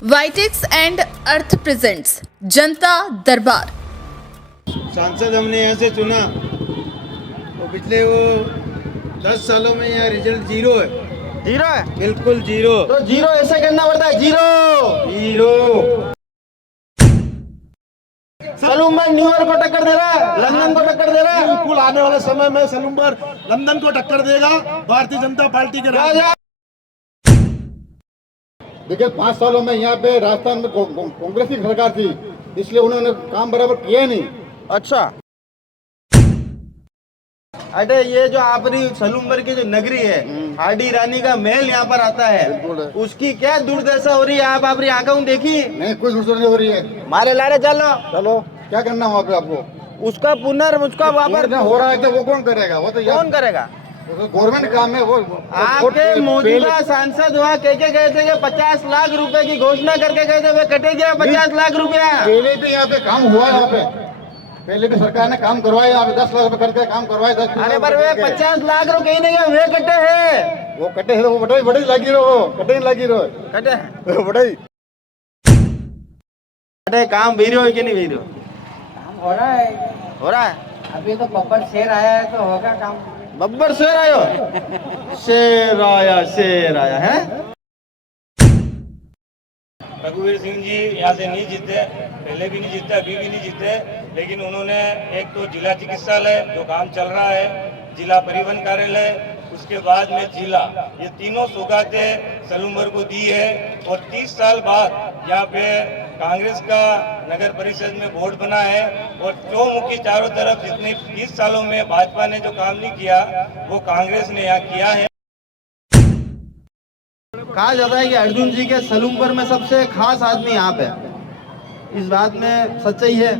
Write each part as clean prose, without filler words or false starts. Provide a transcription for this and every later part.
वाइटेक्स and earth presents जनता दरबार। सांसद हमने यहाँ से चुना तो पिछले वो 10 सालों में यहाँ रिजल्ट जीरो है। जीरो है बिल्कुल जीरो। तो जीरो ऐसे करना पड़ता है, जीरो जीरो। सलूमर न्यूयॉर्क को टक्कर दे रहा है, लंदन को टक्कर दे रहा है। बिल्कुल आने वाले समय में सलूमर लंदन को टक्कर देगा भारतीय जनता पार्टी के राज। देखिए 5 सालों में यहाँ पे राजस्थान में कांग्रेस की सरकार थी, इसलिए उन्होंने काम बराबर किया नहीं। अच्छा, अरे ये जो आपरी सलूमर की जो नगरी है, हाडी रानी का महल यहाँ पर आता है, उसकी क्या दुर्दशा हो रही है। आप अपनी आंखों देखी? नहीं, कुछ दूसरा नहीं हो रही है। मारे लारे चलो चलो, क्या करना वहाँ पे आपको? उसका उसका वापर हो रहा है तो वो कौन करेगा? वो तो कौन करेगा? गवर्नमेंट काम है वो। आपके मौजूदा सांसद वहाँ कह के गए थे कि 50 लाख रुपए की घोषणा करके गए थे, वे कटे गया 50 लाख रुपया। पहले भी यहाँ पे काम हुआ है, यहाँ पे पहले भी सरकार ने काम करवाया, यहाँ पे 10 लाख रुपए करके काम करवाए। 10 अरे पर वे 50 लाख रुपए कहीं नहीं गए, वे कटे हैं। वो कटे है, वो बड़े लगी रहो, कटे लगी रहो, कटे बड़े कटे काम वीरो है कि नहीं वीरो? काम हो रहा है। हो रहा है। अभी तो बब्बर शेर आया है तो होगा काम। बब्बर शेर आयो, शेर आया है। रघुवीर सिंह जी यहाँ से नहीं जीते, पहले भी नहीं जीते, अभी भी नहीं जीते, लेकिन उन्होंने एक तो जिला चिकित्सालय जो काम चल रहा है, जिला परिवहन कार्यालय, उसके बाद में जिला, ये तीनों सौगातें सलूमर को दी है। और 30 साल बाद यहाँ पे कांग्रेस का नगर परिषद में बोर्ड बना है और चौमुखी चारों तरफ जितने 30 सालों में भाजपा ने जो काम नहीं किया वो कांग्रेस ने यहाँ किया है। कहा जाता है कि अर्जुन जी के सलूमर में सबसे खास आदमी आप है, इस बात में सच्चाई है?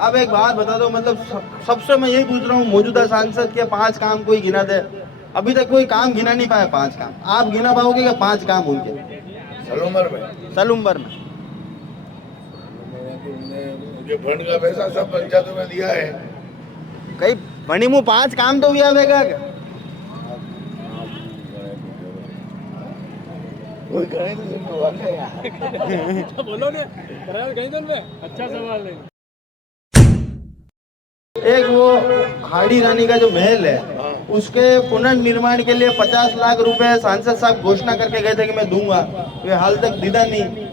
अब एक बात बता दो, मतलब सबसे मैं यही पूछ रहा हूँ, मौजूदा सांसद के 5 काम कोई गिना दे। अभी तक कोई काम गिना नहीं पाया। 5 काम आप गिना पाओगे कि 5 काम उनके सलूमर में? मुझे फंड का पैसा सब पंचायतों में दिया है। कई बनी मुँह 5 काम तो भी आवेगा क्या? कोई कहे तो बोलो ने कहीं में अच्छा सवाल है। एक वो हाड़ी रानी का जो महल है, उसके पुनर्निर्माण के लिए 50 लाख रुपए सांसद साहब घोषणा करके गए थे कि मैं दूंगा, वे हाल तक दिया नहीं।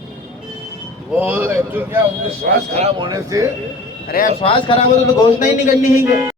वो एक्चुअली क्या उनके स्वास्थ्य खराब होने से। अरे स्वास्थ्य खराब हो तो घोषणा ही नहीं करनी है।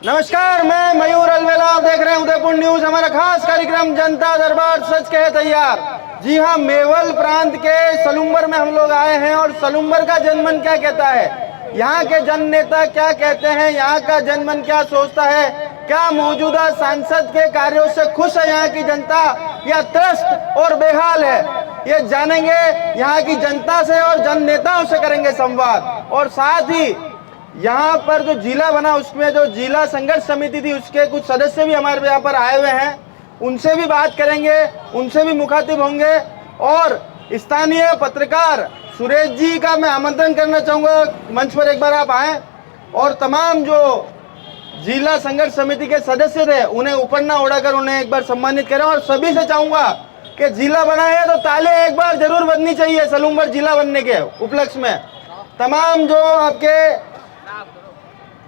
नमस्कार, मैं मयूर अलवेला, आप देख रहे हैं उदयपुर न्यूज। हमारा खास कार्यक्रम जनता दरबार सच कहे तैयार। जी हाँ, मेवल प्रांत के सलूमर में हम लोग आए हैं और सलूमर का जनमन क्या कहता है, यहाँ के जन नेता क्या कहते हैं, यहाँ का जनमन क्या सोचता है, क्या मौजूदा सांसद के कार्यों से खुश है यहाँ की जनता या त्रस्त और बेहाल है, ये जानेंगे यहाँ की जनता से और जन नेताओं से करेंगे संवाद। और साथ ही यहाँ पर जो जिला बना उसमें जो जिला संघर्ष समिति थी उसके कुछ सदस्य भी हमारे यहाँ पर आए हुए हैं, उनसे भी बात करेंगे, उनसे भी मुखातिब होंगे। और स्थानीय पत्रकार सुरेश जी का मैं आमंत्रण करना चाहूँगा, मंच पर एक बार आप आए। और तमाम जो जिला संघर्ष समिति के सदस्य थे उन्हें ऊपर ना उड़ाकर उन्हें एक बार सम्मानित करें। और सभी से चाहूँगा कि जिला बना है तो ताले एक बार जरूर बजनी चाहिए सलूमर जिला बनने के उपलक्ष्य में। तमाम जो आपके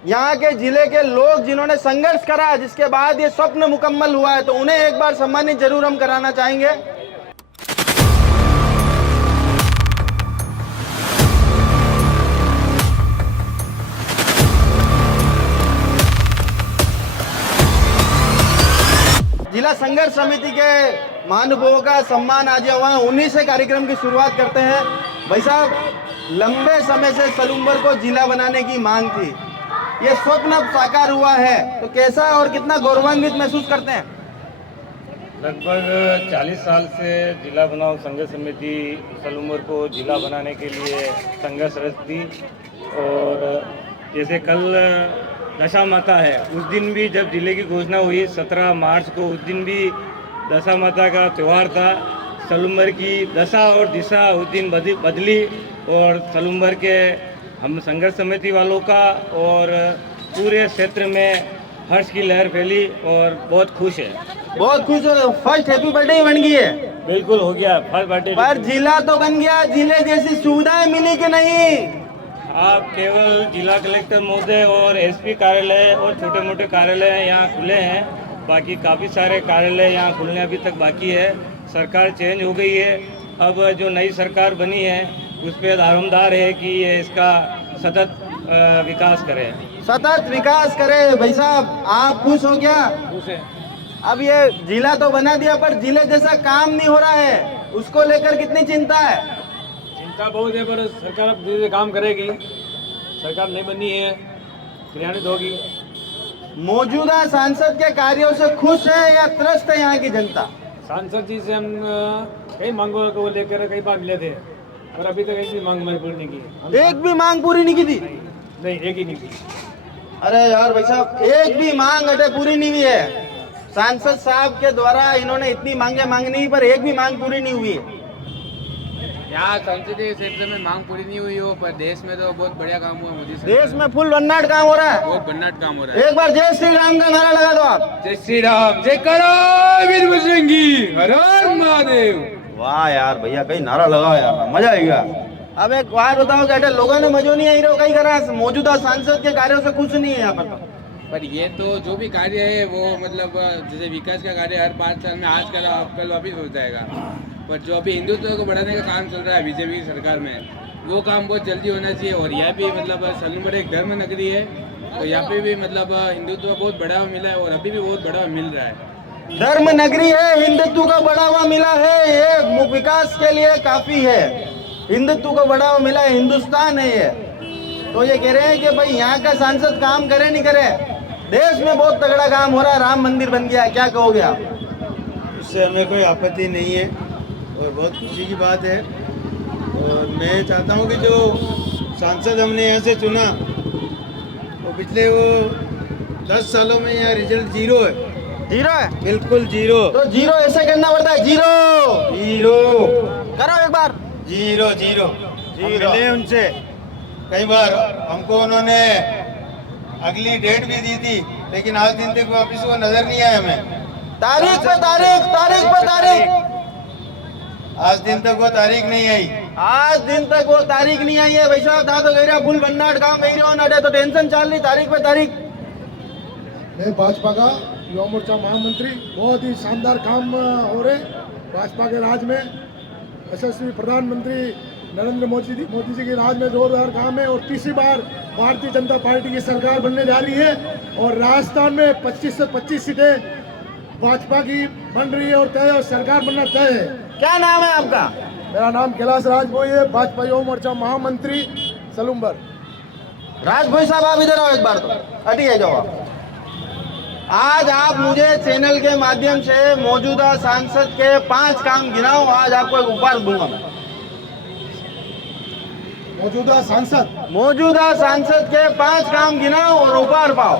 यहाँ के जिले के लोग जिन्होंने संघर्ष करा, जिसके बाद ये स्वप्न मुकम्मल हुआ है, तो उन्हें एक बार सम्मानित जरूर हम कराना चाहेंगे। जिला संघर्ष समिति के महानुभावों का सम्मान आज हुआ है, उन्हीं से कार्यक्रम की शुरुआत करते हैं। भाई साहब, लंबे समय से सलूमर को जिला बनाने की मांग थी, ये स्वप्न अब साकार हुआ है, तो कैसा और कितना गौरवान्वित महसूस करते हैं? लगभग 40 साल से जिला बनाओ संघर्ष समिति सलूमर को जिला बनाने के लिए संघर्षरत थी। और जैसे कल दशा माता है, उस दिन भी जब जिले की घोषणा हुई 17 मार्च को, उस दिन भी दशा माता का त्यौहार था। सलूमर की दशा और दिशा उस दिन बदली और सलूमर के हम संघर्ष समिति वालों का और पूरे क्षेत्र में हर्ष की लहर फैली और बहुत खुश है। बहुत खुश हो। फर्स्ट हैप्पी बर्थडे ही बन गई है। बिल्कुल हो गया फर्स्ट पार्टी। पर जिला तो बन गया, जिले जैसी सुविधाएं मिली कि नहीं? आप केवल जिला कलेक्टर महोदय और एसपी कार्यालय और छोटे मोटे कार्यालय यहाँ खुले हैं, बाकी काफ़ी सारे कार्यालय यहाँ खुलने अभी तक बाकी है। सरकार चेंज हो गई है, अब जो नई सरकार बनी है उस पर दारोमदार है कि ये इसका सतत विकास करे। सतत विकास करे। भाई साहब आप खुश हो क्या? उसे अब ये जिला तो बना दिया पर जिले जैसा काम नहीं हो रहा है, उसको लेकर कितनी चिंता है? चिंता बहुत है, पर सरकार अब धीरे धीरे काम करेगी। सरकार नहीं बनी है, क्रियान्वित होगी। मौजूदा सांसद के कार्यों से खुश है या त्रस्त है यहाँ की जनता? सांसद जी से हम कई मांगों को लेकर कई बार मिले थे, पर अभी तक एक भी मांग मैंने पूरी नहीं की है। एक भी मांग पूरी नहीं की थी? नहीं, एक ही नहीं की। अरे यार भाई साहब, एक भी मांग अटे पूरी नहीं हुई है। सांसद साहब के द्वारा इन्होंने इतनी मांगे मांगनी, पर एक भी मांग पूरी नहीं हुई है। यहाँ संसदीय क्षेत्र में मांग पूरी नहीं हुई हो, पर देश में तो बहुत बढ़िया काम हुआ मोदी सरकार। देश में फुल भन्नाट काम हो रहा है। बहुत भन्नाट काम हो रहा है। एक बार जय श्री राम का नारा लगा दो आप। जय श्री राम, जय करो वीर बजरंगी, हर हर महादेव। वाह यार भैया, कहीं नारा लगाओ यार, मजा आएगा। अब एक बात बताओ कि लोगों ने मजो नहीं आई रहो कहीं करा, मौजूदा सांसद के कार्यों से कुछ नहीं है यहाँ पर ये तो जो भी कार्य है वो मतलब जैसे विकास का कार्य हर 5 साल में आज कल कल वापिस हो जाएगा, पर जो अभी हिंदुत्व को बढ़ाने का काम चल रहा है बीजेपी की सरकार में, वो काम बहुत जल्दी होना चाहिए। और यहाँ भी मतलब सलूमर एक धर्म नगरी है, तो यहाँ पे भी मतलब हिंदुत्व को बहुत बढ़ावा मिला है और अभी भी बहुत बढ़ावा मिल रहा है। धर्म नगरी है, हिंदुत्व को बढ़ावा मिला है, ये विकास के लिए काफी है। हिंदुत्व को बढ़ावा मिला है, हिंदुस्तान है ये। तो ये कह रहे हैं कि भाई यहाँ का सांसद काम करे नहीं करे, देश में बहुत तगड़ा काम हो रहा है, राम मंदिर बन गया, क्या कहोगे आप? इससे हमें कोई आपत्ति नहीं है और बहुत खुशी की बात है। और मैं चाहता हूँ कि जो सांसद हमने यहाँ से चुना वो पिछले 10 सालों में यहाँ रिजल्ट जीरो है। जीरो है? बिल्कुल जीरो। तो जीरो ऐसे करना पड़ता है, जीरो जीरो करो एक बार। Zero zero zero. मिले उनसे कई बार, हमको उन्होंने अगली डेट भी दी थी, लेकिन आज दिन तक वापिस वो नजर नहीं आया हमें। तारीख पे तारीख, तारीख पे तारीख, आज दिन तक वो तारीख नहीं आई। आज दिन तक वो तारीख नहीं आई है। भाई साहब था तो कह रहा फुल भन्नाट गाँव कह रहे हो ना, तो टेंशन चल रही तारीख पे तारीख। मैं भाजपा का युवा मोर्चा महामंत्री, बहुत ही शानदार काम हो रहे भाजपा के राज में। यशस्वी प्रधानमंत्री नरेंद्र मोदी जी के राज में जोरदार काम है और तीसरी बार भारतीय जनता पार्टी की सरकार बनने जा रही है और राजस्थान में 25 से 25 सीटें भाजपा की बन रही है और तय और सरकार बनना तय है। क्या नाम है आपका? मेरा नाम कैलाश राजभोई है, भाजपा युवा मोर्चा महामंत्री सलूम्बर। राजभोई साहब आप इधर आओ एक बार, तो हटिए जाओ आप। आज आप मुझे चैनल के माध्यम से मौजूदा सांसद के 5 काम गिनाओ, आज आपको एक उपहार दूंगा मैं। मौजूदा सांसद के 5 काम गिनाओ और उपहार पाओ।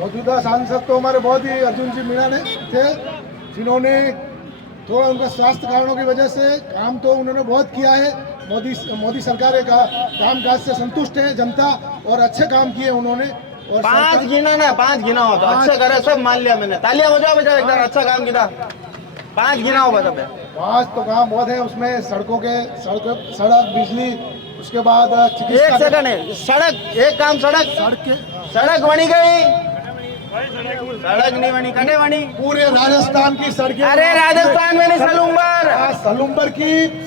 मौजूदा सांसद तो हमारे बहुत ही अर्जुन जी मीणा ने थे, जिन्होंने थोड़ा उनका स्वास्थ्य कारणों की वजह से काम तो उन्होंने बहुत किया है। मोदी सरकार का कामकाज से संतुष्ट है जनता और अच्छे काम किए उन्होंने। और 5 गिना ना, 5 गिनाओ तो अच्छा करे, सब मान लिया मैंने। तालियां बजाओ बेटा, एकदम अच्छा काम किया। 5 गिनाओ बता। 5 तो काम बहुत है, उसमें सड़क बिजली, उसके बाद चिकित्सा। एक सेकंड है, सड़क एक काम, सड़क बनी गई, सड़क नहीं बनी, कने बनी? पूरे राजस्थान की सड़कें। अरे राजस्थान में नहीं, सलूम्बर की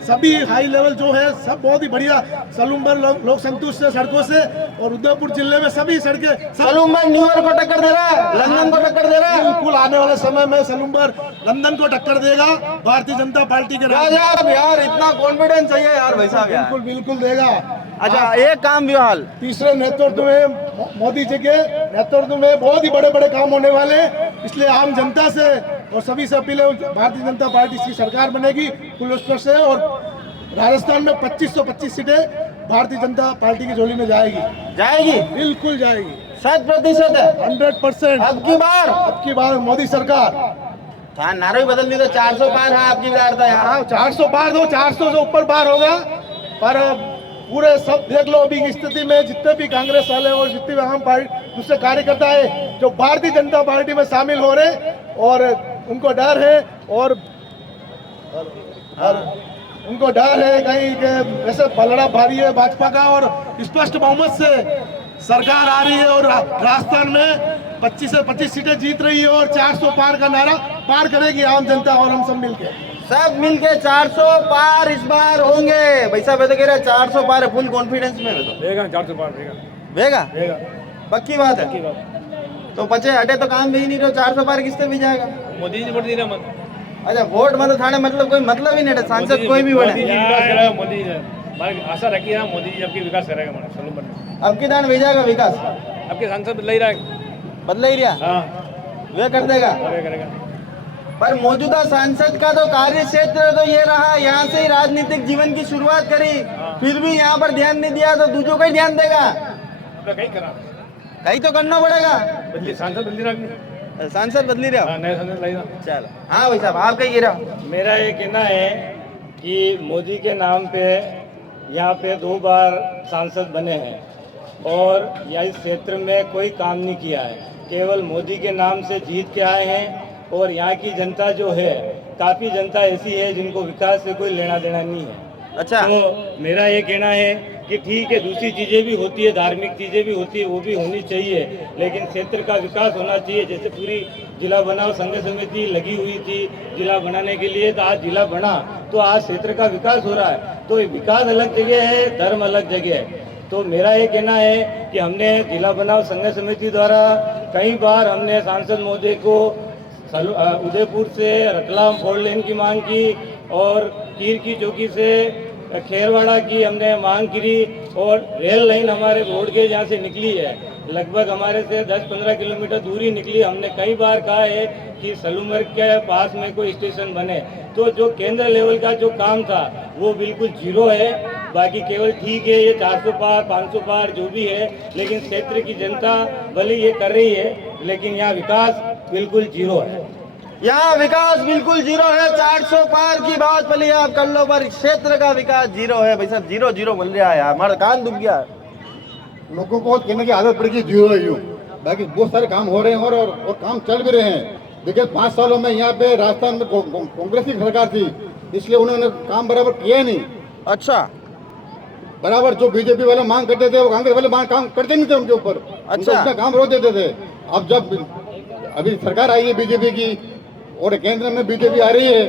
सभी हाई लेवल जो है सब बहुत ही बढ़िया। सलूम्बर लोग संतुष्ट है सड़कों से और उदयपुर जिले में सभी सड़कें। सलूम्बर न्यूयॉर्क को टक्कर दे रहा है, लंदन को टक्कर दे रहा है। बिल्कुल आने वाले समय में सलूम्बर लंदन को टक्कर देगा भारतीय जनता पार्टी के यार इतना कॉन्फिडेंस चाहिए यार भाई साहब। बिल्कुल देगा। अच्छा एक काम भी हाल, तीसरे नेतृत्व में मोदी जी के नेतृत्व में बहुत ही बड़े बड़े काम होने वाले, इसलिए आम जनता से और सभी से अपील है, भारतीय जनता पार्टी की सरकार बनेगी फुल स्पष्ट है और राजस्थान में 25 सीटें भारतीय जनता पार्टी की झोली में जाएगी। बिल्कुल जाएगी, 100% है, 100%। अब की बार मोदी सरकार। हाँ नारा ही बदल दी तो 400 पार है आपकी बार था यार। 400 पार दो, 400 से ऊपर पार होगा। पर पूरे सब देख लो अभी की स्थिति में, जितने भी कांग्रेस वाले और जितने भी आम पार्टी दूसरे कार्यकर्ता है जो भारतीय जनता पार्टी में शामिल हो रहे और उनको डर है और उनको डर है कहीं के वैसे पलड़ा भारी है भाजपा का और स्पष्ट बहुमत से सरकार आ रही है और राजस्थान में 25 से 25 सीटें जीत रही है और 400 पार का नारा पार करेगी आम जनता और हम सब मिलके 400 पार इस बार होंगे। भाई साहब ये तो कह रहे हैं 400 पार है, फुल कॉन्फिडेंस में है तो देगा 400 पार देगा भेगा देगा पक्की बात है। की बात तो पचे हटे तो काम भी नहीं रहो, 400 पार किससे भी जाएगा। मोदी जी वोट दे रहा मत अच्छा वोट मतलब थाने मतलब कोई मतलब ही नहीं है, सांसद कोई भी मोदी बने। जी विकास करेगा। मोदी जी हमारी आशा रखी है मोदी जी आपकी विकास करेगा हमारा सलूमर में। अब की दान भेजाएगा विकास आपके सांसद बदल ही रहा है। बदला ही रहा हाँ वे कर देगा। करेगा पर मौजूदा सांसद का तो कार्य क्षेत्र तो ये रहा, यहाँ से ही राजनीतिक जीवन की शुरुआत करी, फिर भी यहाँ पर ध्यान नहीं दिया तो दूसरों का ही ध्यान देगा। कहीं करा कहीं तो करना पड़ेगा। बदली सांसद बदली रहा सांसद बदली रहे हो। नए सांसद लाई चलो हाँ भाई साहब आप कहीं गिरा। मेरा ये कहना है कि मोदी के नाम पे यहाँ पे 2 बार सांसद बने हैं और यहाँ इस क्षेत्र में कोई काम नहीं किया है, केवल मोदी के नाम से जीत के आए हैं। और यहाँ की जनता जो है काफ़ी जनता ऐसी है जिनको विकास से कोई लेना देना नहीं है। अच्छा तो मेरा ये कहना है कि ठीक है दूसरी चीज़ें भी होती है, धार्मिक चीज़ें भी होती है, वो भी होनी चाहिए, लेकिन क्षेत्र का विकास होना चाहिए। जैसे पूरी जिला बनाओ संघ समिति लगी हुई थी जिला बनाने के लिए, तो आज जिला बना तो आज क्षेत्र का विकास हो रहा है। तो विकास अलग जगह है, धर्म अलग जगह है। तो मेरा ये कहना है कि हमने जिला बनाओ संघ समिति द्वारा कई बार हमने सांसद महोदय को उदयपुर से रतलाम 4 लेन की मांग की और कीर की चौकी से खेरवाड़ा की हमने मांग करी और रेल लाइन हमारे रोड के यहाँ से निकली है, लगभग हमारे से 10-15 किलोमीटर दूरी निकली। हमने कई बार कहा है कि सलूमर के पास में कोई स्टेशन बने। तो जो केंद्र लेवल का जो काम था वो बिल्कुल जीरो है। बाकी केवल ठीक है ये 400 पार 500 पार जो भी है, लेकिन क्षेत्र की जनता भले ये कर रही है लेकिन यहाँ विकास बिल्कुल जीरो है। यहाँ विकास बिल्कुल जीरो है। 400 पार की बात भले आप कर लो पर क्षेत्र का विकास जीरो है। भाई साहब 0-0 बोल रहा है, हमारा कान दुख गया। लोगों को कहने की आदत पड़ गई जीरो है यूँ, बाकी बहुत सारे काम हो रहे हैं और काम चल भी रहे हैं। देखिए 5 सालों में यहाँ पे राजस्थान में कांग्रेस की सरकार थी, इसलिए उन्होंने काम बराबर किया नहीं। अच्छा बराबर जो बीजेपी वाले मांग करते थे वो कांग्रेस वाले मांग काम करते नहीं थे उनके ऊपर। अच्छा अपना काम रोक देते थे। अब जब अभी सरकार आई है बीजेपी की और केंद्र में बीजेपी आ रही है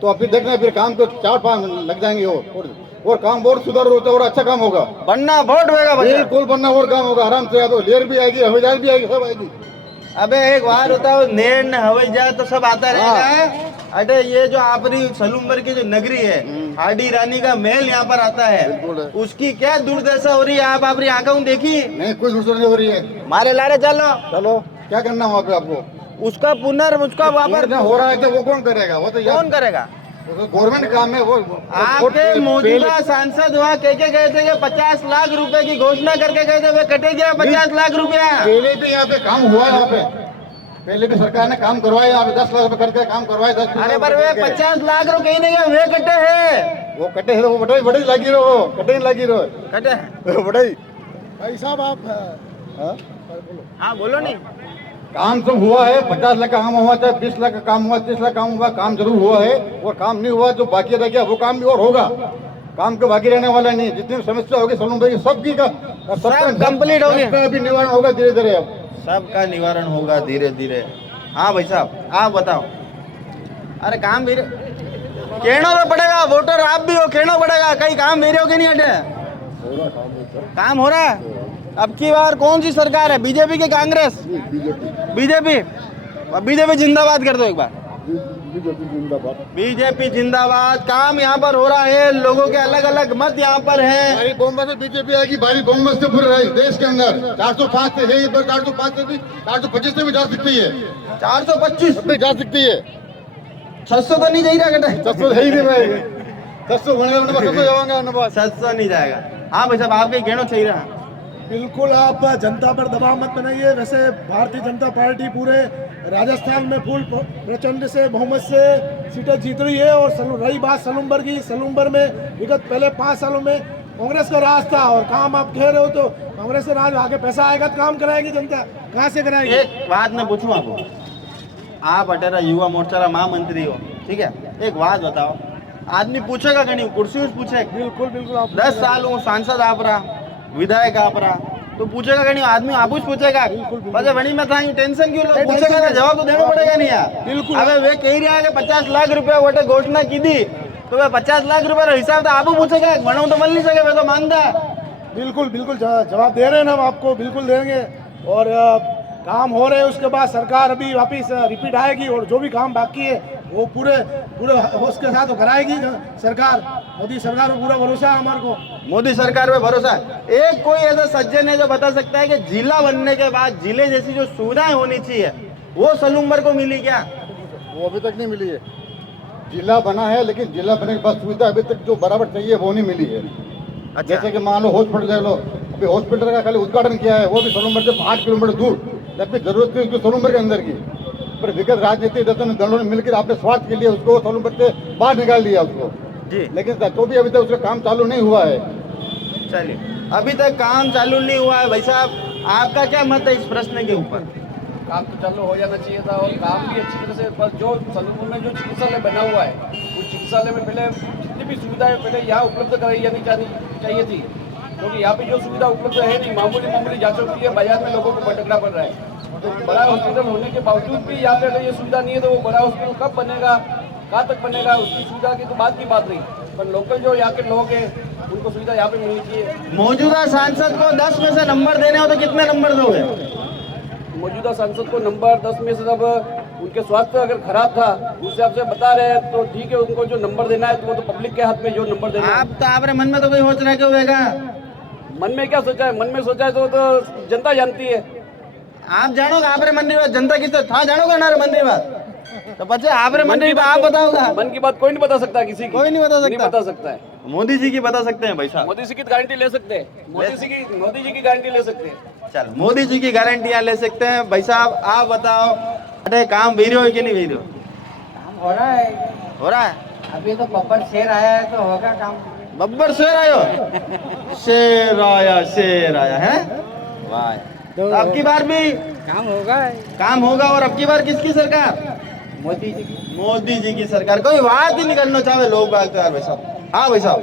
तो अभी देखना फिर काम तो 4-5 लग जाएंगे और काम और सुधार होता है और अच्छा काम होगा। बनना वोट होगा बिल्कुल बनना और काम होगा आराम से। तो लेयर भी आएगी, हवाई जहाज भी आएगी, सब आएगी। अबे एक बार होता है नेर न हवाई जहाज तो सब आता रहेगा। अरे ये जो आपरी सलूमर की जो नगरी है हाडी रानी का महल यहाँ पर आता है, उसकी क्या दुर्दशा हो रही है आप अपनी आंखों देखी? नहीं कोई दूसरा नहीं हो रही है। मारे लारे चलो चलो क्या करना वहाँ पे आपको? उसका उसका वापर हो रहा है तो वो कौन करेगा? वो तो कौन करेगा? गवर्नमेंट काम है वो। आपके मौजूदा सांसद वहाँ कह के गए थे कि 50 लाख रुपए की घोषणा करके गए थे, वे कटे गया 50 लाख रुपया। पहले भी यहाँ पे काम हुआ है, यहाँ पे पहले भी सरकार ने काम करवाया, यहाँ पे 10 लाख रुपए करके काम करवाए। 10 अरे पर वे 50 लाख रुपए कहीं नहीं गए, वे कटे हैं। वो कटे है वो बड़े बड़े लगी रहो, कटे लगी रहो, कटे बड़े। भाई साहब आप हाँ बोलो नहीं। काम सब हुआ है, 50 लाख का काम हुआ, चाहे 20 लाख का काम हुआ, 30 लाख काम हुआ, काम जरूर हुआ है। और काम नहीं हुआ जो बाकी रह गया वो काम भी और होगा। काम के बाकी रहने वाला नहीं। जितनी समस्या होगी सलूमर सबकी का सब कंप्लीट हो गया, अभी निवारण होगा धीरे धीरे। अब सबका निवारण होगा धीरे धीरे। हाँ भाई साहब आप बताओ। अरे काम भी कहना तो पड़ेगा, वोटर आप भी हो, कहना पड़ेगा। कहीं काम मेरे हो कि नहीं हटे? काम हो रहा है। अब की बार कौन सी सरकार है, बीजेपी की कांग्रेस? बीजेपी। बीजेपी जिंदाबाद कर दो एक बार। बीजेपी जिंदाबाद। काम यहाँ पर हो रहा है, लोगों के अलग अलग मत यहाँ पर हैं। भारी बहुमत से बीजेपी आएगी, भारी बहुमत से पूरे देश के अंदर 405 से है, 405 से भी 425 से भी जा सकती है, 425 भी जा सकती है। 600 तो नहीं जाएगा कटे? 600 है ही नहीं भाई, 600 जाएगा 700 नहीं जाएगा। हाँ भाई साहब आपके कहना चाहिए रहा। बिल्कुल आप जनता पर दबाव मत बनाइए। वैसे भारतीय जनता पार्टी पूरे राजस्थान में फुल प्रचंड से बहुमत से सीटें जीत रही है। और रही बात सलूमर की, सलूमर में विगत पहले 5 सालों में कांग्रेस का राज था और काम आप कह रहे हो तो कांग्रेस का राज आगे पैसा आएगा तो काम कराएगी जनता, कहाँ से कराएगी? एक बात मैं पूछूं आपको, आप अटेरा युवा मोर्चा रा महामंत्री हो, ठीक है, एक बात बताओ, आदमी पूछेगा कि नहीं, कुर्सी उस पूछे, बिल्कुल बिल्कुल आप 10 साल हूँ सांसद आप रहा, विधायक आप रहा, तो पूछेगा कि नहीं, आदमी आप पूछेगा बस वही में था टेंशन क्यों लोग पूछेगा ना, जवाब तो देना पड़ेगा नहीं यार। बिल्कुल। अबे वे कह रहा है कि 50 लाख रुपया वोटे घोषणा की थी, तो वे 50 लाख रुपया हिसाब तो आप पूछेगा, मनो तो मिल नहीं सके, वे तो मानता है। बिल्कुल बिल्कुल जवाब दे रहे हैं ना हम आपको, बिल्कुल देंगे। और काम हो रहे हैं, उसके बाद सरकार अभी वापिस रिपीट आएगी और जो भी काम बाकी है वो पूरे पूरे होश के साथ वो कराएगी सरकार। मोदी सरकार पर पूरा भरोसा है हमारे को। मोदी सरकार पे भरोसा है। एक कोई ऐसा सज्जन है जो बता सकता है कि जिला बनने के बाद जिले जैसी जो सुविधाएं होनी चाहिए वो सलूम्बर को मिली क्या? वो अभी तक नहीं मिली है। जिला बना है लेकिन जिला बनने के बाद सुविधा अभी तक जो बराबर चाहिए वो नहीं मिली है। अच्छा। जैसे कि मान लो हॉस्पिटल ले लो, अभी हॉस्पिटल का खाली उद्घाटन किया है, वो भी सलूम्बर से 8 किलोमीटर दूर, जबकि जरूरत थी उसको सलूम्बर के अंदर की, पर विगत राजनीति दलों ने मिलकर अपने स्वार्थ के लिए उसको सलूम्बर से बाहर निकाल दिया उसको जी। लेकिन तो भी अभी तक उसका काम चालू नहीं हुआ है। चलिए, अभी तक काम चालू नहीं हुआ है। भाई साहब, आपका क्या मत है इस प्रश्न के ऊपर? काम तो चालू हो जाना चाहिए था और काम भी अच्छी तरह से, पर जो सलूम्बर में जो चिकित्सालय बना हुआ है उस चिकित्सालय में पहले जितनी भी सुविधाएं पहले यहाँ उपलब्ध कराई जानी चाहिए थी, क्योंकि यहाँ पे जो सुविधा उपलब्ध है नहीं, मामूली जांचों के लिए बाजार में लोगों को भटकना पड़ रहा है। तो बड़ा हॉस्पिटल होने के बावजूद भी यहाँ पे अगर ये सुविधा नहीं है तो वो बड़ा हॉस्पिटल कब बनेगा, कहाँ तक बनेगा, उसकी सुविधा की तो बात की बात नहीं, पर लोकल जो यहाँ के लोग हैं उनको सुविधा यहाँ पे मिलनी चाहिए। मौजूदा सांसद को 10 में से नंबर देने हो तो कितने नंबर दोगे? मौजूदा सांसद को नंबर 10 में से, अब उनके स्वास्थ्य अगर खराब था उस हिसाब से बता रहे हैं तो ठीक है, उनको जो नंबर देना है तो वो तो पब्लिक के हाथ में जो नंबर देना है। आप तो आपरे मन में तो कोई सोच रहा क्यों होगा? मन में क्या सोचा है, मन में सोचा है तो जनता जानती है। आप जानो आपरे मन की बात, जनता की था जानो का ना मन की बात, तो बच्चे आपरे मन की बात आप बताओगा। मन की बात कोई नहीं बता सकता, किसी की कोई नहीं बता सकता। नहीं बता सकता है। मोदी जी की बता सकते हैं भाई साहब। मोदी जी की गारंटी ले सकते हैं, मोदी जी की गारंटी ले सकते हैं। चल, मोदी जी की गारंटियां ले सकते हैं। भाई साहब आप बताओ, अरे काम वीडियो है कि नहीं वीडियो? काम हो रहा है। हो रहा है? अभी तो बब्बर शेर आया है तो होगा काम। बब्बर शेर आयो? शेर आया है, वाह। तो अब की बार भी काम होगा। काम होगा। और अब की बार किसकी सरकार? मोदी जी की। मोदी जी की सरकार। कोई बात ही नहीं करना चाहे लोग बात तो यार भाई साहब। हाँ भाई साहब,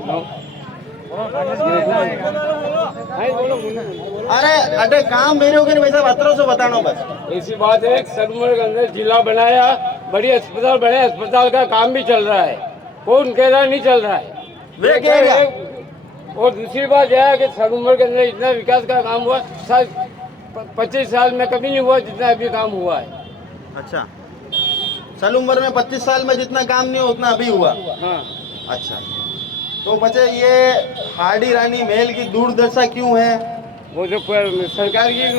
अरे अटे काम मेरे हो गए भाई साहब, अतरों से बताना बस। ऐसी बात है, सलूम्बर के अंदर जिला बनाया, बड़ी अस्पताल, बड़े अस्पताल का काम भी चल रहा है, कौन कह रहा है नहीं चल रहा है, वे कह रहा है। और दूसरी बात यह है कि सलूम्बर के अंदर इतना विकास का काम हुआ, 25 साल में कभी नहीं हुआ जितना अभी काम हुआ है। अच्छा, सलूम्बर में 25 साल में जितना काम नहीं हुआ उतना अभी हुआ। हाँ। अच्छा, तो बच्चे ये हाड़ी रानी महल की दुर्दशा क्यों है? वो जो सरकार की है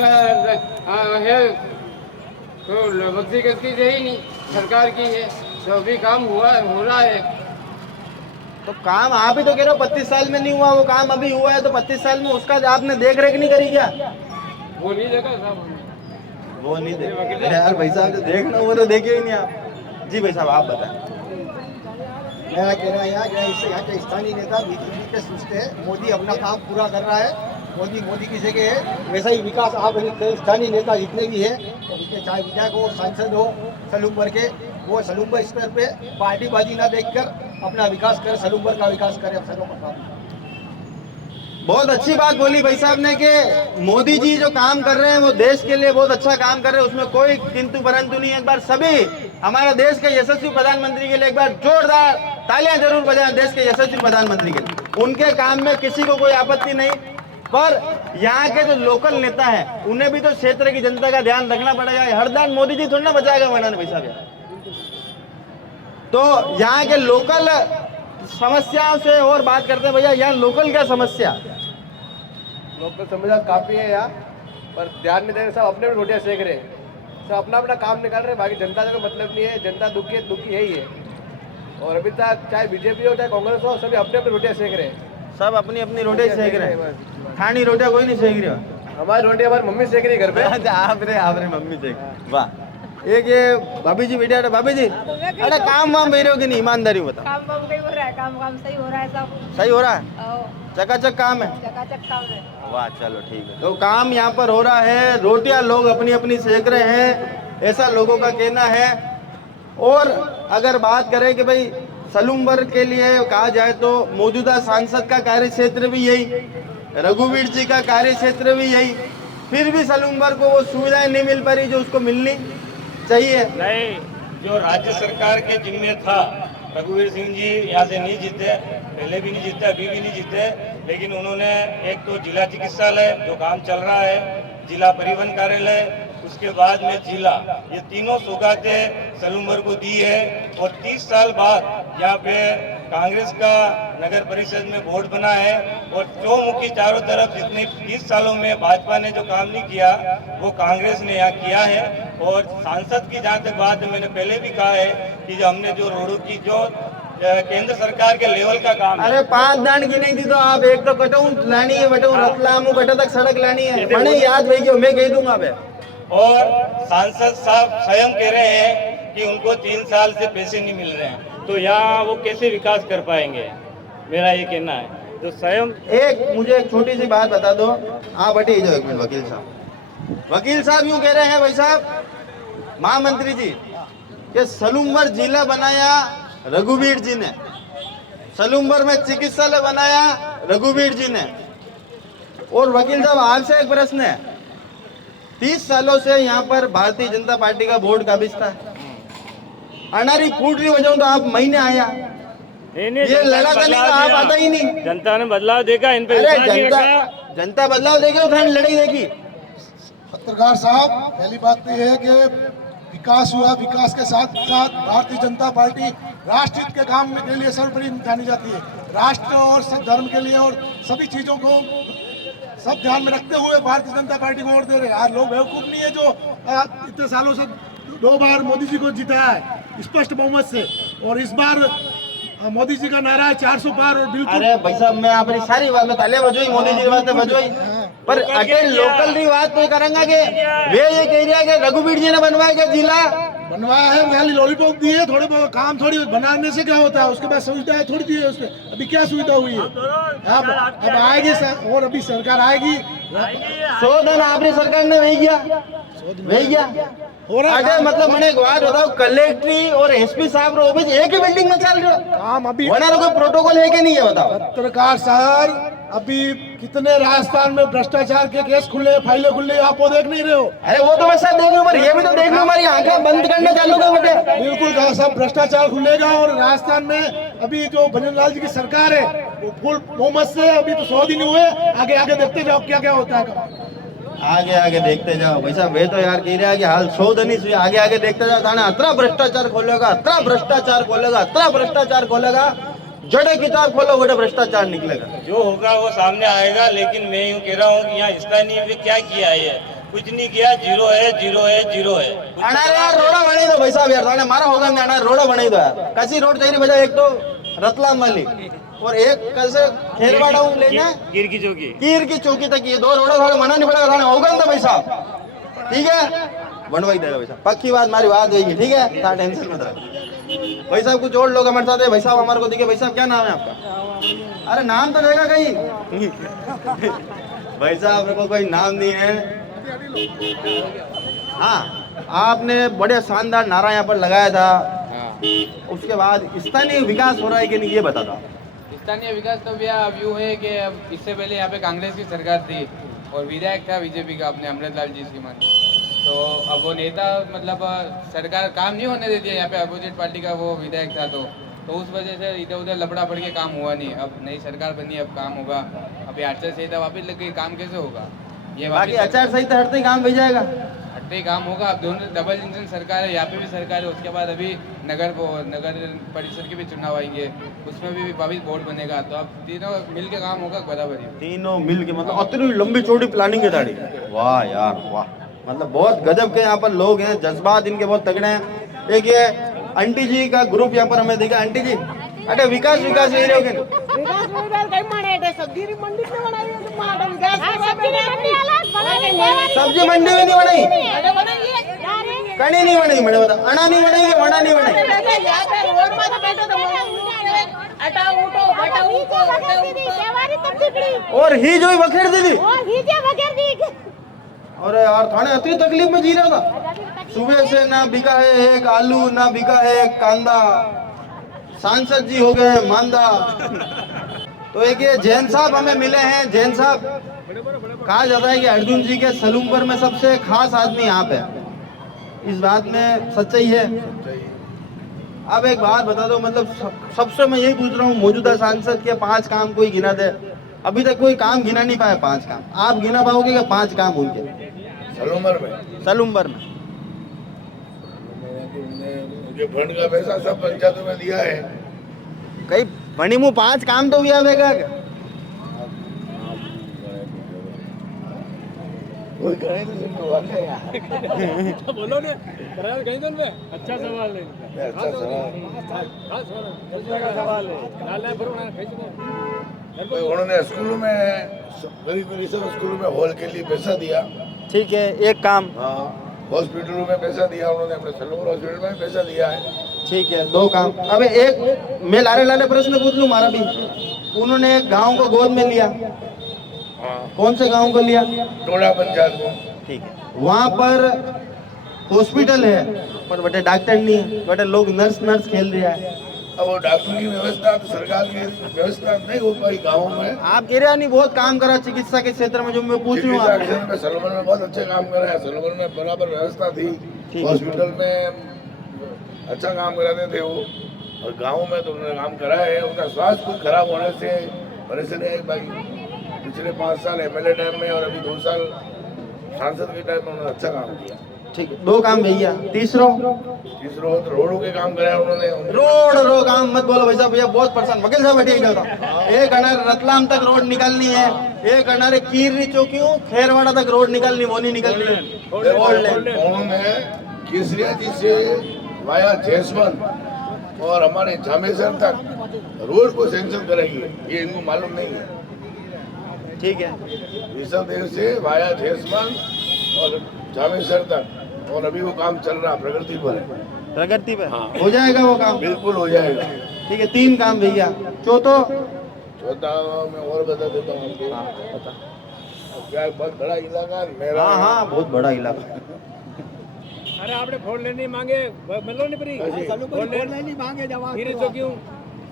तो व्यक्तिगत की रही नहीं, सरकार की है, तो अभी काम हुआ हो रहा है। तो काम आप ही तो कह रहे हो 25 साल में नहीं हुआ, वो काम अभी हुआ है, तो 25 साल में उसका आपने देख रेख नहीं करी क्या? वो नहीं देखा साहब, वो नहीं देखा यार भाई साहब, जो देखना वो तो देखे ही नहीं आप। जी भाई साहब आप बताएं। मेरा कहना यहाँ के स्थानीय नेता बीजेपी के सोचते हैं, मोदी अपना काम पूरा कर रहा है, मोदी की जगह है, वैसा ही विकास आप स्थानीय नेता जितने भी है, चाहे विधायक हो सांसद हो सलूम्बर के, वो सलूम्बर स्तर पे पार्टीबाजी ना देखकर अपना विकास करे, सलूम्बर का विकास करे अफसरों का काम। बहुत अच्छी बात बोली भाई साहब ने कि मोदी जी जो काम कर रहे हैं वो देश के लिए बहुत अच्छा काम कर रहे हैं, उसमें कोई किंतु परंतु नहीं। एक बार सभी हमारे देश के यशस्वी प्रधानमंत्री के लिए एक बार जोरदार तालियां जरूर बजाएं, देश के यशस्वी प्रधानमंत्री के लिए। उनके काम में किसी को कोई आपत्ति नहीं, पर यहाँ के जो लोकल नेता है उन्हें भी तो क्षेत्र की जनता का ध्यान रखना पड़ेगा। हर दान मोदी जी थोड़ी ना बचाएगा मैदान भाई साहब। तो यहाँ के लोकल समस्याओं से और बात करते हैं। भैया यहाँ लोकल क्या समस्या? लोकल समस्या काफ़ी है यहाँ, पर ध्यान नहीं दे रहे, सब अपने अपने रोटियाँ सेक रहे हैं, सब अपना अपना काम निकाल रहे हैं, बाकी जनता का मतलब नहीं है। जनता दुखी है ही है, और अभी तक चाहे बीजेपी हो चाहे कांग्रेस हो, सभी अपने अपने रोटियाँ सेक रहे हैं, सब अपनी अपनी रोटी सेक रहे हैं। खानी रोटियां कोई नहीं सेक रही हो। हमारी रोटी हमारी मम्मी सेक रही है घर पे। अच्छा, आपने मम्मी सेक, वाह। एक ये भाभी जी बेटा, भाभी जी अरे काम वाम रहे हो कि नहीं, ईमानदारी बताओ। काम वाम नहीं हो रहा है, काम सही हो रहा है, सब सही हो रहा है, चकाचक काम है, चकाचक काम है। वाह, चलो ठीक है। तो काम यहाँ पर हो रहा है, रोटियां लोग अपनी अपनी सेक रहे हैं, ऐसा लोगों का कहना है। और अगर बात करें कि भाई सलूमबर के लिए कहा जाए तो मौजूदा सांसद का कार्य क्षेत्र भी यही, रघुवीर जी का कार्य क्षेत्र भी यही, फिर भी सलूमबर को वो सुविधाएं नहीं मिल पा रही जो उसको मिलनी चाहिए। नहीं, जो राज्य सरकार के जिम्मे था, रघुवीर सिंह जी यहाँ से नहीं जीते, पहले भी नहीं जीते, अभी भी नहीं जीते, लेकिन उन्होंने एक तो जिला चिकित्सालय जो काम चल रहा है, जिला परिवहन कार्यालय, उसके बाद में जिला, ये तीनों सौगातें सलूमबर को दी है। और 30 साल बाद यहाँ पे कांग्रेस का नगर परिषद में बोर्ड बना है और चौमुखी चारों तरफ जितने 30 सालों में भाजपा ने जो काम नहीं किया वो कांग्रेस ने यहाँ किया है। और सांसद की जहाँ तक बात है, मैंने पहले भी कहा है कि जो हमने जो रोडों की जो केंद्र सरकार के लेवल का काम है। अरे 5 दान की नहीं थी तो आप एक तो कटाऊ लानी है, बटाऊ रतलाम कटा तक सड़क लानी है, मैंने याद भाई मैं कह दूंगा। और सांसद साहब स्वयं कह रहे हैं कि उनको 3 साल से पैसे नहीं मिल रहे हैं, तो यहाँ वो कैसे विकास कर पाएंगे, मेरा ये कहना है। तो स्वयं एक मुझे एक छोटी सी बात बता दो, आप हटिए जाओ एक मिनट। वकील साहब यूं कह रहे हैं भाई साहब महामंत्री जी कि सलूमबर जिला बनाया रघुवीर जी ने, सलूमबर में चिकित्सालय बनाया रघुवीर जी ने। और वकील साहब आपसे एक प्रश्न है, 30 सालों से यहाँ पर भारतीय जनता पार्टी का बोर्ड काबिजता है, अनारी फूट रही वजह तो आप महीने आया, ये लड़ा था नहीं तो आप आता ही नहीं। जनता ने बदलाव देखा, इन पे जनता बदलाव देगी और लड़ाई देगी। पत्रकार साहब, पहली बात तो यह है कि विकास हुआ, विकास के साथ साथ भारतीय जनता पार्टी राष्ट्र हित के काम के लिए सर्वोपरि जानी जाती है, राष्ट्र और सब धर्म के लिए और सभी चीजों को सब ध्यान में रखते हुए भारतीय जनता पार्टी को वोट दे रहे हैं। यार लोग बेवकूफ नहीं है जो इतने सालों से 2 बार मोदी जी को जिताया है स्पष्ट बहुमत से, और इस बार मोदी जी का नारा है 400 पार। और बिल्कुल अरे भाई साहब मैं अपनी सारी बात में तालियां बजोई, मोदी जी बात बजोई, पर अकेले लोकल की बात तो करेंगे कि वे ये कह रहा है कि रघुवीर जी ने बनवाया क्या जिला बनवाया है, खाली लॉलीपॉप दिए, थोड़े बहुत काम थोड़ी बनाने से क्या होता है, उसके बाद सुविधाएं थोड़ी दी है उसमें। अभी क्या सुविधा हुई है? अब आएगी और अभी सरकार आएगी। 100 दिन आपने सरकार ने वही किया हो रहा है। मतलब मैंने एक बात बताओ, कलेक्ट्री और एसपी साहब रो ऑफिस एक ही बिल्डिंग में चल रहा है, काम अभी कोई प्रोटोकॉल है कि नहीं है बताओ। पत्रकार साहब, अभी कितने राजस्थान में भ्रष्टाचार के केस खुले, फाइलें खुले, आप वो देख नहीं रहे हो? अरे वो तो वैसा देख लो, ये भी तो देख लो, हमारी आंखें बंद करने चालू कर बेटे। बिल्कुल कहा साहब, भ्रष्टाचार खुलेगा। और राजस्थान में अभी जो भजनलाल जी की सरकार है वो फुल बहुमत से, अभी तो 100 दिन हुए, आगे आगे देखते जाओ क्या क्या होता है, आगे देखते जाओ भाई साहब। वे तो यार कह रहे हैं कि हाल 100 दिन ही आगे देखते जाओ, थाने अतरा भ्रष्टाचार खोलेगा, अतरा भ्रष्टाचार खोलेगा, अतरा भ्रष्टाचार खोलेगा, जड़े किताब खोलो बड़े भ्रष्टाचार निकलेगा। जो होगा वो सामने आएगा, लेकिन मैं यूँ कह रहा हूँ कि यहाँ स्थानीय में क्या किया है, कुछ नहीं किया, जीरो है। यार रोड़ा बने दो भाई साहब, यार थाने मारा होगा ना, रोड़ा बने दो यार। कैसी रोड चाहिए बजा, एक तो रतलाम वाली और एक कैसे खेरवाड़ा लेना कीर की चौकी तक, ये 2 रोड़ा थोड़ा मना नहीं पड़ेगा, थाने होगा ना भाई साहब, ठीक है बनवाई देगा भाई साहब, पक्की बात हमारी बात होगी, ठीक है, था टेंशन मत रखो भाई साहब। कुछ और लोग हमारे साथ है भाई साहब, हमारे को देखिए भाई साहब, क्या नाम है आपका? अरे नाम तो देगा कहीं भाई साहब, मेरे को कोई नाम नहीं है। हाँ, आपने बड़े शानदार नारा यहाँ पर लगाया था, उसके बाद स्थानीय विकास हो रहा है कि नहीं ये बता दो। स्थानीय विकास तो भैया अब यूँ है कि अब इससे पहले यहाँ पे कांग्रेस की सरकार थी और विधायक था बीजेपी का अपने अमृतलाल जी श्रीमान, तो अब वो नेता मतलब सरकार काम नहीं होने देती है यहाँ पे, अपोजिट पार्टी का वो विधायक था, तो उस वजह से इधर उधर लपड़ा पड़ के काम हुआ नहीं। अब नई सरकार बनी, अब काम होगा। अभी आचार संहिता वापिस लग गई, काम कैसे होगा? ये बाकी आचार संहिता हटते ही काम हो जाएगा, हटते ही काम होगा। अब दोनों डबल इंजन सरकार है, यहाँ पे भी सरकार है, उसके बाद अभी नगर परिषद के भी चुनाव आएंगे, उसमें भी वापिस बोर्ड बनेगा, तो अब तीनों मिल के काम होगा बराबर ही, तीनों मिल के। मतलब इतनी लंबी चौड़ी प्लानिंग है दाढ़ी, वाह यार वाह, मतलब बहुत गजब के यहाँ पर लोग हैं, जज्बात इनके बहुत तगड़े हैं। एक ये आंटी जी का ग्रुप यहाँ पर हमें देखा, आंटी जी अरे विकास यही रहोगे, सब्जी मंडी भी नहीं बनाई, कड़ी नहीं बनाई, मैंने बता अना नहीं बनाई, वड़ा नहीं बनाई, और ही जो वखेर दीदी और यार थाने इतनी तकलीफ में जी रहा था, सुबह से ना बिका है एक आलू, ना बिका है एक कांदा, सांसद जी हो गए मांदा। तो एक ये जैन साहब हमें मिले हैं। जैन साहब, कहा जाता है कि अर्जुन जी के सलूमपुर में सबसे खास आदमी आप है, इस बात में सच्चाई है? अब एक बात बता दो, मतलब सबसे मैं यही पूछ रहा हूँ, मौजूदा सांसद के 5 काम कोई गिना दे। अभी तक कोई काम गिना नहीं पाया 5 काम। आप गिना पाओगे क्या 5 काम उनके सलूमर में? सलूमर में मुझे फंड का पैसा सब पंचायतों में दिया है। कई बनी मुँह 5 काम तो भी आवेगा क्या? बोलो ना, कहीं तो अच्छा सवाल है, अच्छा सवाल है। उन्होंने स्कूलों में गरीब सब स्कूलों में हॉल के लिए पैसा दिया। ठीक है, एक काम। हाँ, हॉस्पिटलों में पैसा दिया उन्होंने, अपने सलूमर हॉस्पिटल में पैसा दिया है। ठीक है, 2 काम। अब एक मैं लारे प्रश्न पूछ लूं, हमारा भी। उन्होंने एक गांव को गोद में लिया। हाँ। कौन से गांव को लिया? टोला पंचायत को। ठीक है, वहाँ पर हॉस्पिटल है पर बटे डॉक्टर नहीं है, बटे लोग नर्स खेल रहा है। अब वो डॉक्टर की व्यवस्था तो सरकार की व्यवस्था नहीं हो पाई गाँव में। आप कह रहे नहीं बहुत काम करा चिकित्सा के क्षेत्र में, जो मैं पूछ रहा हूँ। चिकित्सा में सलूमर में बहुत अच्छे काम कर रहे हैं। सलूमर में बराबर व्यवस्था थी, हॉस्पिटल में अच्छा काम कराते थे वो, और गाँव में तो उन्होंने काम करा है। उनका स्वास्थ्य कुछ खराब होने से परेशानी है भाई। पिछले 5 साल एमएलए टाइम में और अभी 2 साल सांसद के टाइम में उन्होंने अच्छा काम किया। ठीक है, 2 काम भैया। तीसरो तो रोडों के काम कराया उन्होंने। रोड काम मत बोलो भैया, भैया बहुत परेशान। वकील साहब बैठे जाता, एक अनार रतलाम तक रोड निकालनी है, एक अनारे कीरनी चौकियों खेरवाड़ा तक रोड निकालनी, वो नहीं निकल रही है। उन्होंने केसरिया जी से वाया जैसमंद और हमारे जामेसर तक रोड को सैंक्शन कराई है, ये इनको मालूम नहीं है। ठीक है, ऋषभ देव से वाया जैसमंद और जामेसर तक, और अभी वो काम चल रहा, प्रगति पर है। प्रगति पे? हाँ। हो जाएगा वो काम? बिल्कुल हो जाएगा। ठीक है, 3 काम भैया। चौथा मैं और बता देता हूँ आपको। क्या बहुत बड़ा इलाका है मेरा। हाँ, बहुत बड़ा इलाका। अरे आपने फोन लेने मांगे, मिलो नहीं पड़ी, नहीं मांगे जवाब, तो क्यों?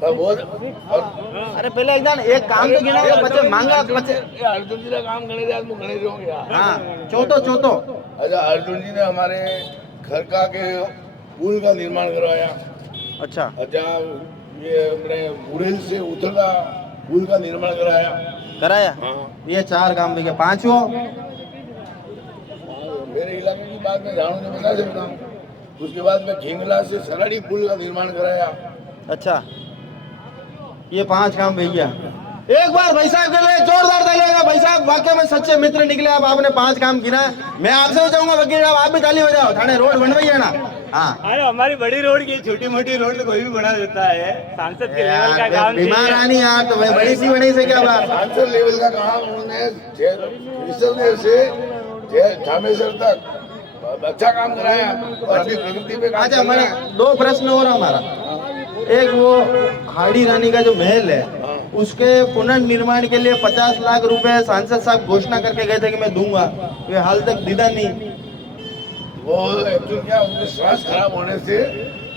अरे पहले एक काम तो गिना, बच्चे मांगा बच्चे। अर्जुन जी ने काम करने जाए गणे रहोगे। हाँ, चौथो। अच्छा, अर्जुन जी ने हमारे घर का के पुल का निर्माण करवाया। अच्छा, ये हमने बुरेल से उतरता पुल का निर्माण कराया। हाँ। ये 4 काम भैया। 5वां मेरे इलाके की बात मैं जानू नहीं बता सकता हूँ। उसके बाद में घिंगला से सराड़ी पुल का निर्माण कराया। अच्छा, ये 5 काम भैया। एक बार भाई साहब के लिए जोरदार तालियां। भाई साहब वाकई में सच्चे मित्र निकले आप, आपने 5 काम गिना। मैं आपसे भी चाहूंगा वकील साहब, आप भी ताली बजाओ। थाने रोड बनवाइए ना। हाँ, अरे हमारी बड़ी रोड की छोटी मोटी रोड तो कोई भी बना देता है, सांसद के लेवल का काम। बीमार आनी यार, तो भाई बड़ी सी बड़ी से क्या बात। सांसद लेवल का काम उन्होंने ऋषभ से जामेसर तक अच्छा काम कराया, और अभी प्रगति पे काम। अच्छा, मैंने 2 प्रश्न और हमारा। एक वो हाड़ी रानी का जो महल है, उसके पुनर्निर्माण के लिए 50 लाख रुपए सांसद साहब घोषणा करके गए थे कि मैं दूंगा, वे हाल तक दिदा नहीं। वो एक्चुअली क्या, उनके स्वास्थ्य खराब होने से।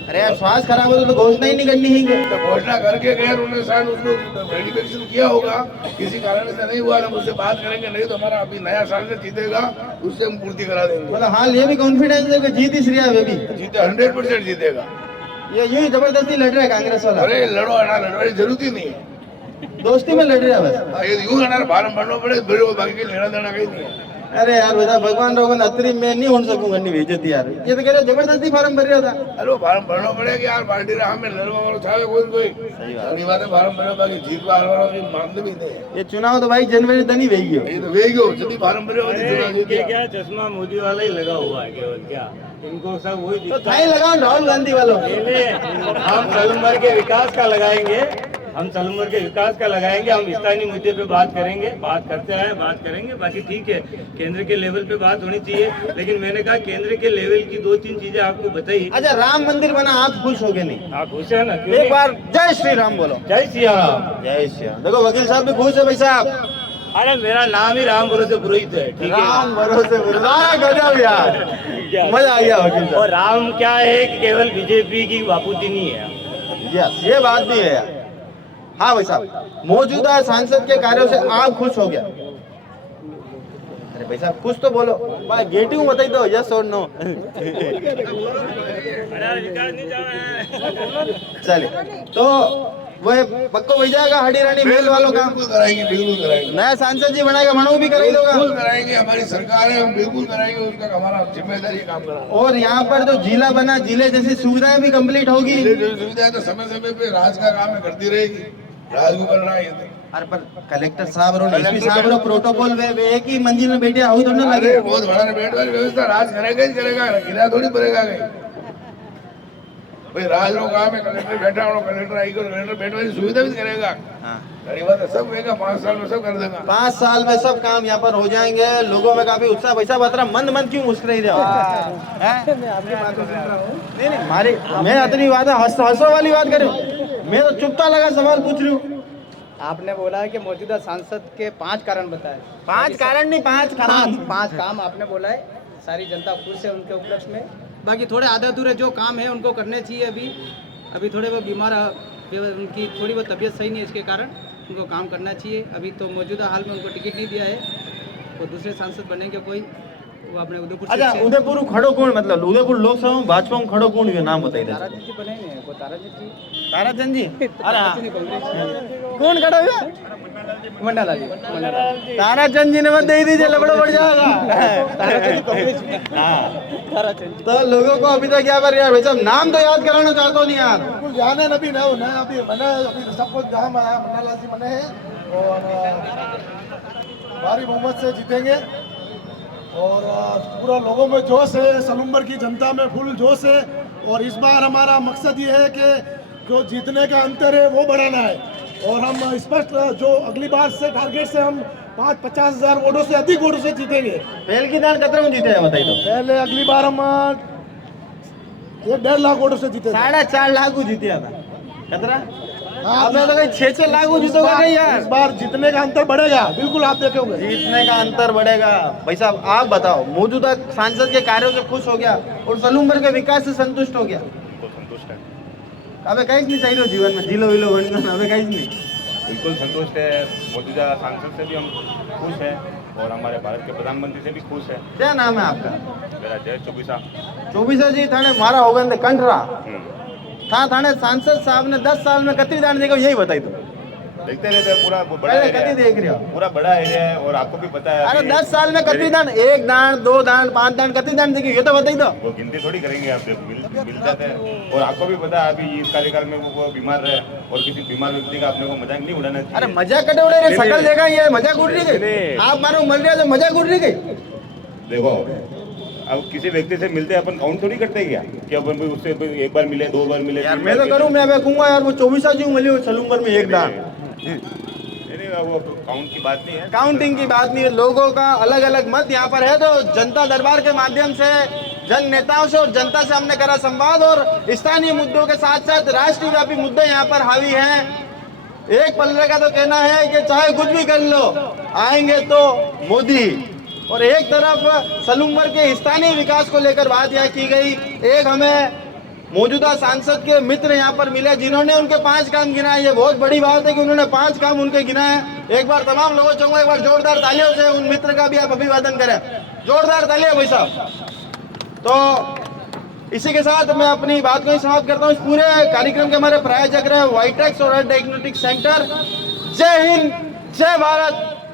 अरे यार, स्वास्थ्य खराब हो तो घोषणा ही नहीं करनी है। तो घोषणा करके गए, उन्होंने शायद उसको वेरिफिकेशन किया होगा, किसी कारण से नहीं हुआ। हम उससे बात करेंगे, नहीं तो हमारा अभी नया सांसद जीतेगा, उससे हम पूर्ति करा देंगे। मतलब हाल ये भी कॉन्फिडेंस है कि जीत इस रहा है, वे भी जीते 100% जीतेगा। ये यूं ही जबरदस्ती लड़ रहा है कांग्रेस वाला। अरे लड़ो ना, लड़वाई जरूरती नहीं है, दोस्ती में लड़ रहा है बस। ये यूं लड़ना, फार्म भरना पड़े, बिल बाकी के लेना देना कहीं नहीं है। अरे यार बेटा, भगवान रोगन अतरी मैं नहीं हो सकूंगा, नहीं भेजती यार। ये तो कह रहे जबरदस्ती फार्म भर रहा था। अरे वो फार्म भरना पड़ेगा यार, पार्टी रहा में लड़वा वाला था कोई। सही बात है, फार्म भरे बाकी जीत हार वाला की मानते भी नहीं। ये चुनाव तो भाई जनवरी तक वेगी हो। ये तो वेगी हो, जब फार्म भरे क्या चश्मा मोदी वाला ही लगा हुआ है केवल, क्या इनको सब वही तो थाई लगाओ राहुल गांधी वालों। हम सलूमर के विकास का लगाएंगे, हम सलूमर के विकास का लगाएंगे। हम स्थानीय मुद्दे पे बात करेंगे, बात करते हैं, बात करेंगे। बाकी ठीक है, केंद्र के लेवल पे बात होनी चाहिए, लेकिन मैंने कहा केंद्र के लेवल की 2-3 चीजें आपको बताई। अच्छा, राम मंदिर बना, आप खुश हो गए? नहीं, आप खुश है ना? एक बार जय श्री राम बोलो। जय श्री राम। जय श्री राम। देखो वकील साहब भी खुश है भाई साहब। अरे मेरा नाम ही राम भरोसे पुरोहित है, ठीक है। राम भरोसे गजब यार, मजा आ गया वकील साहब। और राम क्या है कि केवल बीजेपी की बापूजी नहीं है। यस, ये बात भी है यार। हाँ भाई साहब, मौजूदा सांसद के कार्यों से आप खुश हो गया? अरे भाई साहब कुछ तो बोलो, भाई गेटिंग बताई दो, यस और नो। चलिए, तो वह पक्को हो जाएगा हड्डी रानी मेल वालों का? बिल्कुल कराएंगे, बिल्कुल कराएंगे। नया सांसद जी बनाएगा, मनु भी कराई दोगा? बिल्कुल कराएंगे, हमारी सरकार है, हम बिल्कुल कराएंगे, उनका हमारा जिम्मेदारी काम कराना। और यहाँ पर जो जिला बना, जिले जैसी सुविधाएं भी कंप्लीट होगी? सुविधाएं तो समय समय पे राज का काम है, करती रहेगी, राज को करना है। अरे पर कलेक्टर साहब और एसपी साहब और प्रोटोकॉल वे एक ही मंजिल में बैठे हुई तो ना लगे? बहुत बड़ा बैठ वाली व्यवस्था, राज करेगा ही करेगा, किराया थोड़ी पड़ेगा कहीं। भाई राज रो काम है, कलेक्टर बैठा हो, कलेक्टर आई कलेक्टर बैठने वाली सुविधा भी करेगा। बड़ी बात है, सब रहेगा, 5 साल में सब कर देगा। 5 साल में सब काम यहाँ पर हो जाएंगे। लोगों में काफी उत्साह। पैसा बतरा मन क्यों मुस्कुरा रहे हो? नहीं हमारी, मैं इतनी बात है हंसो वाली बात कर रही हूँ, मैं तो चुपता लगा सवाल पूछ रही हूँ। आपने बोला है कि मौजूदा सांसद के 5 कारण बताए। 5 कारण नहीं, 5 काम। 5 काम आपने बोला है, सारी जनता खुश है उनके उपलक्ष्य में। बाकी थोड़े आधे अधूरे जो काम है उनको करने चाहिए। अभी थोड़े वो बीमार, उनकी थोड़ी बहुत तबीयत सही नहीं है, इसके कारण उनको काम करना चाहिए। अभी तो मौजूदा हाल में उनको टिकट नहीं दिया है, वो दूसरे सांसद बनेंगे कोई, वो अपने उदयपुर। अच्छा, उदयपुर खड़ो कौन, मतलब उदयपुर लोकसभा में भाजपा में खड़ो कौन, नाम बताइए। ताराचंद जी बने हैं, वो ताराचंद जी। अरे कौन खड़ा हुआ? मंडाला जी। ताराचंद जी ने मत दे दीजिए, लबड़ो बढ़ जाएगा। तो लोगों को अभी तक क्या कर यार भाई साहब, नाम तो याद कराना चाहता हूँ नहीं यार। बिल्कुल याद है, अभी ना अभी मैंने अभी सबको जहाँ मन्नालाल जी बने हैं और भारी बहुमत से जीतेंगे। और पूरा लोगों में जोश है, सलूम्बर की जनता में फुल जोश है। और इस बार हमारा मकसद ये है कि जो जीतने का अंतर है वो बढ़ाना है। और हम स्पष्ट, जो अगली बार से टारगेट से हम 50 हजार वोटों से अधिक वोटों से जीतेंगे। पहले की दान कतरे में जीते हैं बताइए तो? पहले अगली बार हम 1.5 लाख वोटों से जीते। 4.5 लाख को जीते था कतरा। आपने तो कहीं 6 लाख को जीतोगे नहीं यार। इस बार जीतने का अंतर बढ़ेगा, बिल्कुल आप देखोगे जीतने का अंतर बढ़ेगा। भाई साहब आप बताओ, मौजूदा सांसद के कार्यों से खुश हो गया और सलूम्बर के विकास से संतुष्ट हो गया? संतुष्ट है। अबे कहीं नहीं चाहिए जीवन में, जिलो विलो बन, अबे कहीं नहीं। बिल्कुल संतुष्ट है। मौजूदा सांसद से भी हम खुश हैं और हमारे भारत के प्रधानमंत्री से भी खुश है। क्या नाम है आपका? मेरा जय चौबीसा। चौबीसा जी थाने मारा होगा कंठरा था थाने सांसद साहब ने 10 साल में कतरी दान देगा, यही बताई दो। देखते रहते हैं, पूरा बड़ा एरिया है, देख रहे हो, पूरा बड़ा एरिया है और आपको भी पता है। अरे 10 साल में कतरी दान, 1 दान 2 दान 5 दान कतरी दान देगी, ये तो बताई दो। वो गिनती थोड़ी करेंगे, आप मिल जाते हैं। और आपको भी पता है अभी इस कार्यकाल में वो बीमार रहे और किसी बीमार व्यक्ति का अपने को मजाक नहीं उड़ाना चाहिए। अरे मजाक कटे उड़े रहे, शकल देखा, ये मजाक उड़ रही गई। आप मारो मर रहे तो मजाक उड़ रही गई। देखो अब किसी व्यक्ति से मिलते अपन काउंट थोड़ी करते हैं क्या कि अपन उससे 1 बार मिले 2 बार मिले यार। मैं तो करूं, मैं अब कहूंगा यार वो 24 जी मिली सलूम्बर में 1 दान। वो काउंट की बात नहीं है, काउंटिंग की बात नहीं है। लोगों का अलग अलग मत यहाँ पर है, तो जनता दरबार के माध्यम से जन नेताओं से और जनता से हमने करा संवाद और स्थानीय मुद्दों के साथ साथ राष्ट्रीय व्यापी मुद्दे यहाँ पर हावी हैं। एक पल्ले का तो कहना है कि चाहे कुछ भी कर लो, आएंगे तो मोदी। और एक तरफ सलूम्बर के स्थानीय विकास को लेकर बात यहाँ की गई। एक हमें मौजूदा सांसद के मित्र यहाँ पर मिले जिन्होंने उनके 5 काम गिनाए। ये बहुत बड़ी बात है कि उन्होंने 5 काम उनके गिनाए। एक बार तमाम लोगों चाहूंगा एक बार जोरदार तालियों से उन मित्र का भी आप अभिवादन करें। जोरदार तालियां भाई साहब। तो इसी के साथ मैं अपनी बात को ही समाप्त करता हूँ। इस पूरे कार्यक्रम के हमारे प्रायोजक रहे वाइटेक्स और डायग्नोस्टिक सेंटर। जय हिंद, जय भारत,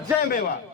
जय मेवाड़।